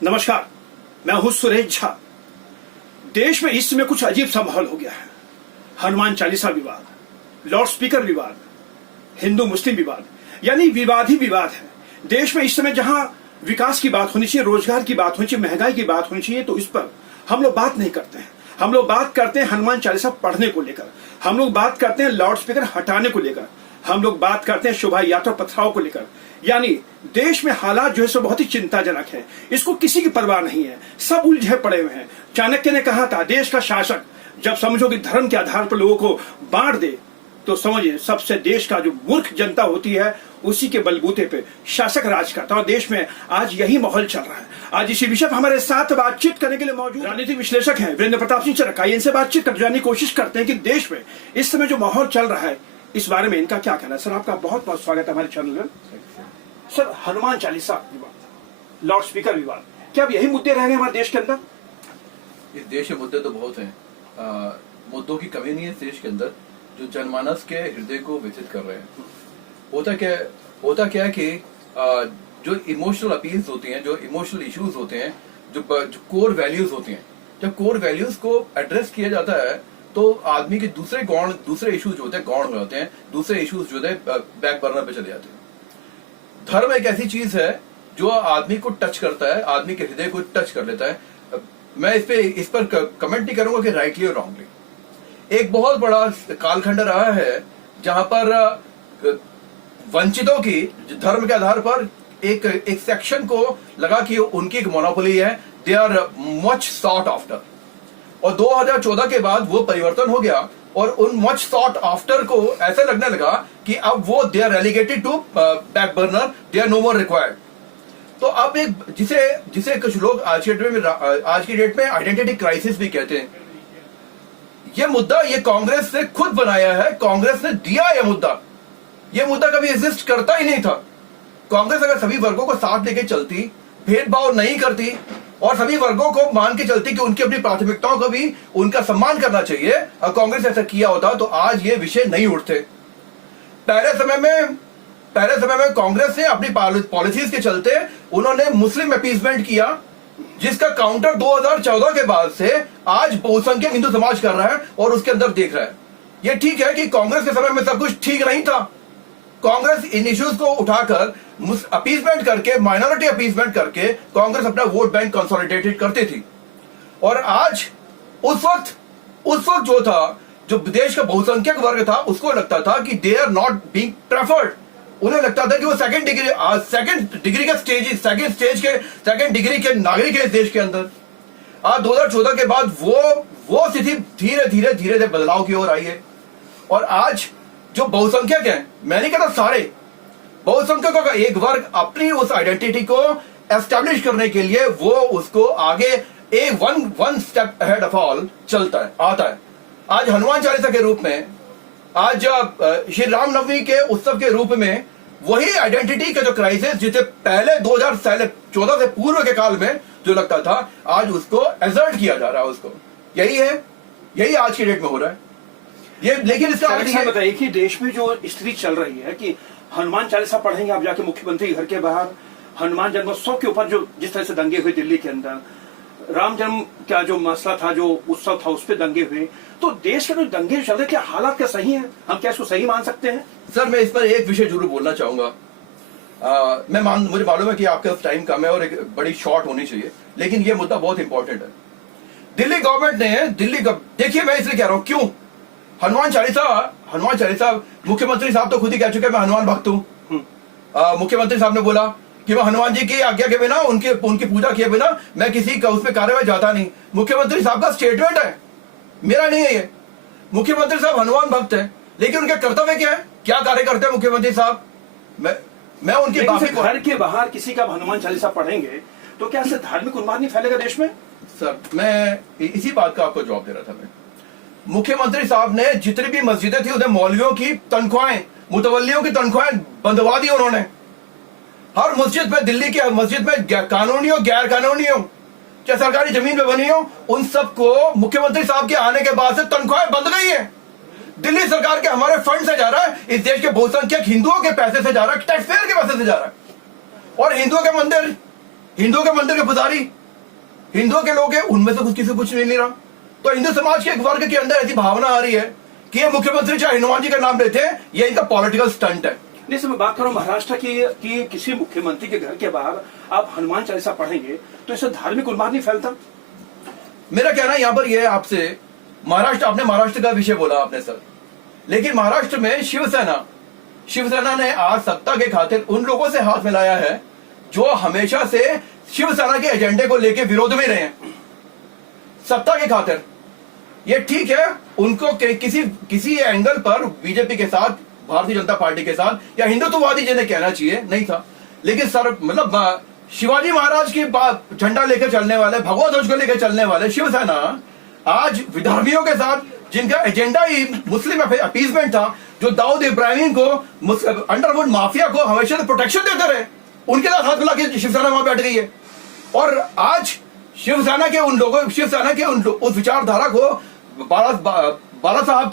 नमस्कार, मैं हूं सुरेश झा। देश में इस समय कुछ अजीब सा माहौल हो गया है। हनुमान चालीसा विवाद, लाउड स्पीकर विवाद, हिंदू मुस्लिम विवाद, यानी विवाद ही विवाद है। देश में इस समय जहां विकास की बात होनी चाहिए, रोजगार की बात होनी चाहिए, महंगाई की बात होनी चाहिए, तो इस पर हम लोग बात नहीं करते हैं। हम लोग बात करते हैं हनुमान चालीसा पढ़ने को लेकर, हम लोग बात करते हैं लाउड स्पीकर हटाने को लेकर, हम लोग बात करते हैं शोभा यात्रा पथराव को लेकर। यानी देश में हालात जो है सो बहुत ही चिंताजनक है। इसको किसी की परवाह नहीं है, सब उलझे पड़े हुए हैं। चाणक्य ने कहा था, देश का शासक जब समझो कि धर्म के आधार पर लोगों को बांट दे, तो समझिए सबसे देश का जो मूर्ख जनता होती है उसी के बलबूते पे शासक राज करता है। और देश में आज यही माहौल चल रहा है। आज इसी विषय पर हमारे साथ बातचीत करने के लिए मौजूद राजनीतिक विश्लेषक हैं वीरेंद्र प्रताप सिंह चरका। इनसे बातचीत कर जानने की कोशिश करते हैं कि देश में इस समय जो माहौल चल रहा है इस बारे में इनका क्या कहना है। सर, आपका बहुत बहुत स्वागत है हमारे चैनल में। सर, हनुमान चालीसा विवाद, लाउड स्पीकर विवाद, क्या अब यही मुद्दे रह गए हमारे देश के अंदर? इस देश में मुद्दे तो बहुत हैं। मुद्दों की कमी नहीं है इस देश के अंदर, जो जनमानस के हृदय को व्यथित कर रहे हैं। होता क्या है कि जो इमोशनल अपील्स होती हैं, जो इमोशनल इश्यूज होते हैं, जो कोर वैल्यूज होती हैं, जब कोर वैल्यूज को एड्रेस किया जाता है तो आदमी के दूसरे इश्यूज होते हैं गौण हो जाते हैं, दूसरे इश्यूज जो है बैक बर्नर पे चले जाते हैं। धर्म एक ऐसी चीज है जो आदमी को टच करता है, आदमी के हृदय को टच कर लेता है। मैं इस पर कमेंट नहीं करूंगा कि राइटली और रॉन्गली। एक बहुत बड़ा कालखंड रहा है जहां पर वंचितों की धर्म के आधार पर एक सेक्शन को लगा कि उनकी एक मोनोपोली है, they are much sought after. और 2014 के बाद वो परिवर्तन हो गया और उन मच सॉट आफ्टर को ऐसा लगने लगा कि अब वो they are relegated to back burner, they are no more required. तो अब एक जिसे कुछ लोग आज की डेट में आइडेंटिटी क्राइसिस भी कहते हैं। ये मुद्दा ये कांग्रेस ने खुद बनाया है, कांग्रेस ने दिया ये मुद्दा कभी एग्जिस्ट करता ही नहीं था। कांग्रेस अगर सभी वर्गों को साथ लेके चलती, भेदभाव नहीं करती और सभी वर्गों को मान के चलती कि उनकी अपनी प्राथमिकताओं का भी उनका सम्मान करना चाहिए, और कांग्रेस ऐसा किया होता तो आज ये विषय नहीं उठते। पहले समय में कांग्रेस ने अपनी पॉलिसीज के चलते उन्होंने मुस्लिम अपीसमेंट किया, जिसका काउंटर 2014 के बाद से आज बहुसंख्यक हिंदू समाज कर रहा है और उसके अंदर देख रहा है। ये ठीक है कि कांग्रेस के समय में सब कुछ ठीक नहीं था। कांग्रेस इन इश्यूज को उठाकर अपीसमेंट करके, माइनॉरिटी अपीसमेंट करके कांग्रेस अपना वोट बैंक कंसोलिडेटेड करती थी। और आज उस वक्त जो देश का बहुसंख्यक वर्ग था उसको लगता था कि they are not being preferred. उन्हें लगता था कि वो सेकंड डिग्री के नागरिक है इस देश के अंदर। आज 2014 के बाद वो स्थिति धीरे धीरे बदलाव की ओर आई है। और आज जो बहुसंख्यक है, मैं नहीं कहता सारे, बहुसंख्यकों का एक वर्ग अपनी उस आइडेंटिटी को एस्टेब्लिश करने के लिए वो उसको आगे one step ahead of all आता है। आज हनुमान चालीसा के रूप में, आज श्री रामनवमी के उत्सव के रूप में वही आइडेंटिटी का जो क्राइसिस जिसे पहले 2014 से पूर्व के काल में जो लगता था, आज उसको एजर्ट किया जा रहा है। उसको यही आज की डेट में हो रहा है। ये लेकिन इसका बताइए कि देश में जो स्थिति चल रही है कि हनुमान चालीसा पढ़ेंगे आप जाके मुख्यमंत्री घर के बाहर, हनुमान जन्मोत्सव के ऊपर जो जिस तरह से दंगे हुए दिल्ली के अंदर, राम जन्म का जो मसला था, जो उत्सव था, उस पर दंगे हुए, तो देश के जो दंगे चल रहे, क्या हालात क्या सही हैं? हम क्या इसको सही मान सकते हैं? सर, मैं इस पर एक विषय जरूर बोलना चाहूंगा। मुझे मालूम है कि आपके पास टाइम कम है और एक बड़ी शॉर्ट होनी चाहिए, लेकिन यह मुद्दा बहुत इंपॉर्टेंट है। दिल्ली गवर्नमेंट ने देखिए, मैं इसलिए कह रहा हूं क्यों हनुमान चालीसा मुख्यमंत्री साहब तो खुद ही कह चुके मैं हनुमान भक्त हूं। मुख्यमंत्री साहब ने बोला कि मैं हनुमान जी की आज्ञा के बिना, उनकी पूजा किए बिना मैं किसी का उस पर कार्रवाई जाता नहीं। मुख्यमंत्री साहब का स्टेटमेंट है, मेरा नहीं है ये। मुख्यमंत्री साहब हनुमान भक्त है, लेकिन उनके कर्तव्य क्या है, क्या कार्य करते हैं मुख्यमंत्री साहब? मैं उनके घर के बाहर किसी का हनुमान चालीसा पढ़ेंगे तो क्या इससे धार्मिक उन्माद नहीं फैलेगा देश में? सर, मैं इसी बात का आपको जवाब दे रहा था। मैं मुख्यमंत्री साहब ने जितनी भी मस्जिदें थी उन्हें मौलवियों की तनख्वाहें, मुतवल्लियों की तनख्वाहें बंधवा दी उन्होंने। हर मस्जिद में, दिल्ली की हर मस्जिद में कानूनी हो गैर कानूनी हो, चाहे सरकारी जमीन पे बनी हो, उन सबको मुख्यमंत्री साहब के आने के बाद से तनख्वाहें बंद गई है। दिल्ली सरकार के हमारे फंड से जा रहा है, इस देश के बहुसंख्यक हिंदुओं के पैसे से जा रहा है, टैक्सपेयर के पैसे से जा रहा है। और हिंदुओं के मंदिर हिंदुओं के मंदिर के पुजारी हिंदुओं के लोग हैं, उनमें से किसी कुछ नहीं रहा। तो हिंदू समाज के एक वर्ग के अंदर ऐसी भावना आ रही है कि ये मुख्यमंत्री चाहे हनुमान जी का नाम लेते हैं, ये इनका पॉलिटिकल स्टंट है। जैसे मैं बात करूं महाराष्ट्र की कि किसी मुख्यमंत्री के घर के बाहर आप हनुमान चालीसा पढ़ेंगे तो इससे धार्मिक उन्माद नहीं फैलता? मेरा कहना है यहां पर यह है आपसे, महाराष्ट्र, आपने महाराष्ट्र का विषय बोला आपने सर, लेकिन महाराष्ट्र में शिवसेना ने आज सत्ता के खातिर उन लोगों से हाथ मिलाया है जो हमेशा से शिवसेना के एजेंडे को लेकर विरोध में रहे हैं सत्ता के खातिर। ये ठीक है, उनको किसी एंगल पर बीजेपी के साथ, भारतीय जनता पार्टी के साथ या हिंदुत्ववादी जिन्हें कहना चाहिए नहीं था, लेकिन सर मतलब शिवाजी महाराज की झंडा लेकर चलने वाले, भगवा ध्वज को लेकर चलने वाले शिवसेना आज विधर्मियों के साथ, जिनका एजेंडा ही मुस्लिम अपीजमेंट था, जो दाऊद इब्राहिम को, अंडरवुड माफिया को हमेशा से प्रोटेक्शन देते रहे, उनके साथ हाथ मिला के शिवसेना वहां बैठ गई है। और आज शिवसेना के उस विचारधारा को बाला साहब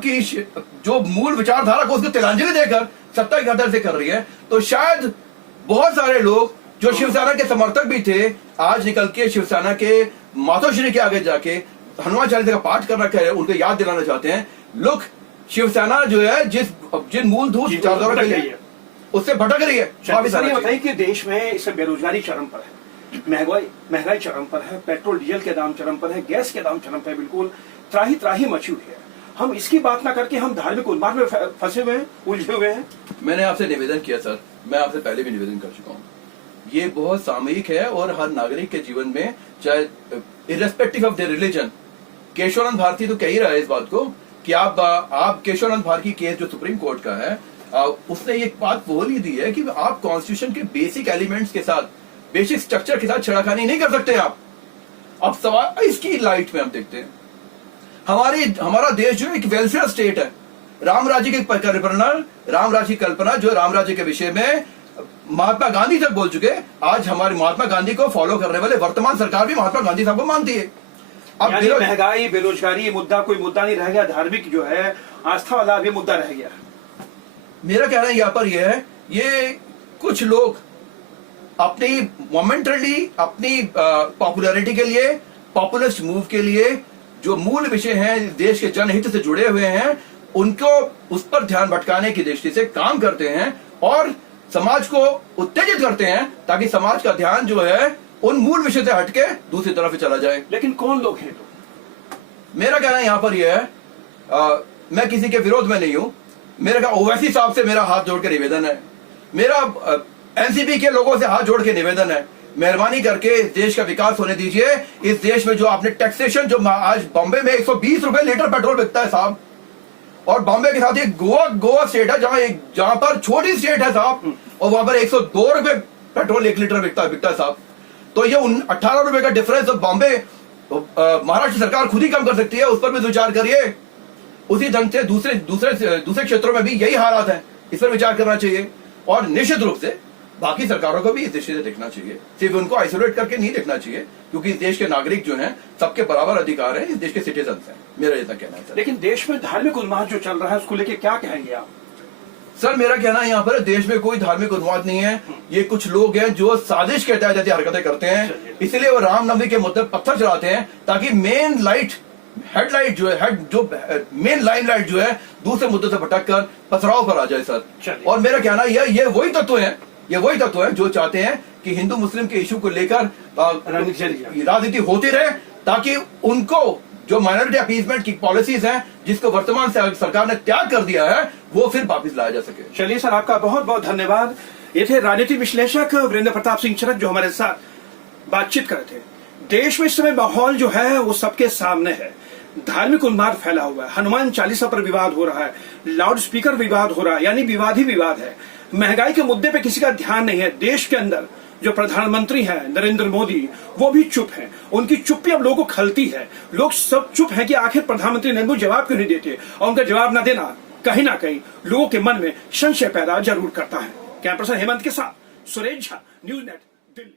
की जो मूल विचारधारा को उसको तिलांजलि देकर सत्ता की कदर से कर रही है। तो शायद बहुत सारे लोग जो शिवसेना के समर्थक भी थे, आज निकल के शिवसेना के मातोश्री के आगे जाके हनुमान चालीसा का पाठ करना कह रहे हैं, उनको याद दिलाना चाहते हैं, लोग शिवसेना जो है जिन मूलभूत विचारधारा के लिए उससे भटक रही है। सर ये बताइए कि देश में इस बेरोजगारी चरम पर है, महंगाई चरम पर है, पेट्रोल डीजल के दाम चरम पर है, गैस के दाम चरम पर है, बिल्कुल त्राही मची हुई है। हम इसकी बात ना करके हम धार्मिक उन्माद में फंसे हुए हैं, उलझे हुए हैं। मैंने आपसे निवेदन किया सर, मैं आपसे पहले भी निवेदन कर चुका हूँ, ये बहुत सामयिक है और हर नागरिक के जीवन में, चाहे irrespective of the religion, Kesavananda Bharati तो कह ही रहा है इस बात को कि आप केशवानंद भारती केस जो सुप्रीम कोर्ट का है, उसने ये बात बोल ही दी है कि आप कॉन्स्टिट्यूशन के बेसिक एलिमेंट्स के साथ, बेसिक स्ट्रक्चर के साथ छेड़खानी नहीं कर सकते आप। अब सवाल इसकी लाइट में हम देखते हैं, हमारा देश जो एक वेलफेयर स्टेट है, राम राज्य की कल्पना जो राम राज्य के विषय में महात्मा गांधी तक बोल चुके, आज हमारे महात्मा गांधी को फॉलो करने वाले वर्तमान सरकार भी महात्मा गांधी साहब को मानती है। अब महंगाई, बेरोजगारी मुद्दा कोई मुद्दा नहीं रह गया, धार्मिक जो है आस्था वाला भी मुद्दा रह गया। मेरा कहना यहाँ पर यह है, ये कुछ लोग अपनी मोमेंटरली अपनी पॉपुलैरिटी के लिए, पॉपुलिस्ट मूव के लिए, जो मूल विषय हैं देश के जनहित से जुड़े हुए हैं, उनको उस पर ध्यान भटकाने की दृष्टि से काम करते हैं और समाज को उत्तेजित करते हैं ताकि समाज का ध्यान जो है उन मूल विषय से हटके दूसरी तरफ चला जाए। लेकिन कौन लोग हैं? तो मेरा कहना यहाँ पर यह है, मैं किसी के विरोध में नहीं हूं, मेरा ओवैसी साहब से मेरा हाथ जोड़ के निवेदन है, मेरा एनसीपी के लोगों से हाथ जोड़ के निवेदन है, मेहरबानी करके इस देश का विकास होने दीजिए। इस देश में जो आपने टैक्सेशन, जो आज बॉम्बे में 120 रुपए लीटर पेट्रोल बिकता है साहब, और बॉम्बे के साथ एक गोवा स्टेट है जहां पर छोटी स्टेट है साहब, और वहां पर 102 रुपए पेट्रोल 1 लीटर बिकता है साहब। तो ये 18 रुपए का डिफरेंस बॉम्बे महाराष्ट्र सरकार खुद ही कम कर सकती है, उस पर भी विचार करिए। उसी ढंग से दूसरे क्षेत्रों में भी यही हालात है, इस पर विचार करना चाहिए। और निश्चित रूप से बाकी सरकारों को भी इस दृष्टि से देखना चाहिए, सिर्फ उनको आइसोलेट करके नहीं देखना चाहिए, क्योंकि इस देश के नागरिक जो हैं सबके बराबर अधिकार हैं, इस देश के सिटीजन हैं, मेरा ऐसा कहना है सर। लेकिन देश में धार्मिक उन्माद जो चल रहा है उसको लेके क्या कहेंगे आप? सर मेरा कहना है यहाँ पर देश में कोई धार्मिक उन्माद नहीं है, ये कुछ लोग हैं जो साजिश के तहत ऐसी हरकतें करते हैं, इसलिए वो रामनवमी के मुद्दे पत्थर चलाते हैं ताकि मेन लाइमलाइट जो है दूसरे मुद्दों से भटक कर पथराव पर आ जाए सर। और मेरा कहना ये वही तत्व है जो चाहते हैं कि हिंदू मुस्लिम के इशू को लेकर राजनीति होती रहे, ताकि उनको जो माइनॉरिटी अपीजमेंट की पॉलिसीज हैं, जिसको वर्तमान सरकार ने त्याग कर दिया है, वो फिर वापस लाया जा सके। चलिए सर, आपका बहुत बहुत धन्यवाद। ये थे राजनीति विश्लेषक वीरेंद्र प्रताप सिंह चरक जो हमारे साथ बातचीत कर रहे थे। देश में इस समय माहौल जो है वो सबके सामने है, धार्मिक उन्माद फैला हुआ है, हनुमान चालीसा पर विवाद हो रहा है, लाउड स्पीकर विवाद हो रहा है, यानी विवाद ही विवाद है। महंगाई के मुद्दे पे किसी का ध्यान नहीं है। देश के अंदर जो प्रधानमंत्री हैं नरेंद्र मोदी, वो भी चुप हैं, उनकी चुप्पी अब लोगों को खलती है। लोग सब चुप हैं कि आखिर प्रधानमंत्री नरेंद्र मोदी जवाब क्यों नहीं देते, और उनका जवाब न देना कहीं ना कहीं लोगों के मन में संशय पैदा जरूर करता है। कैमरा पर्सन हेमंत के साथ सुरेश झा, न्यूज़ नेट, दिल्ली।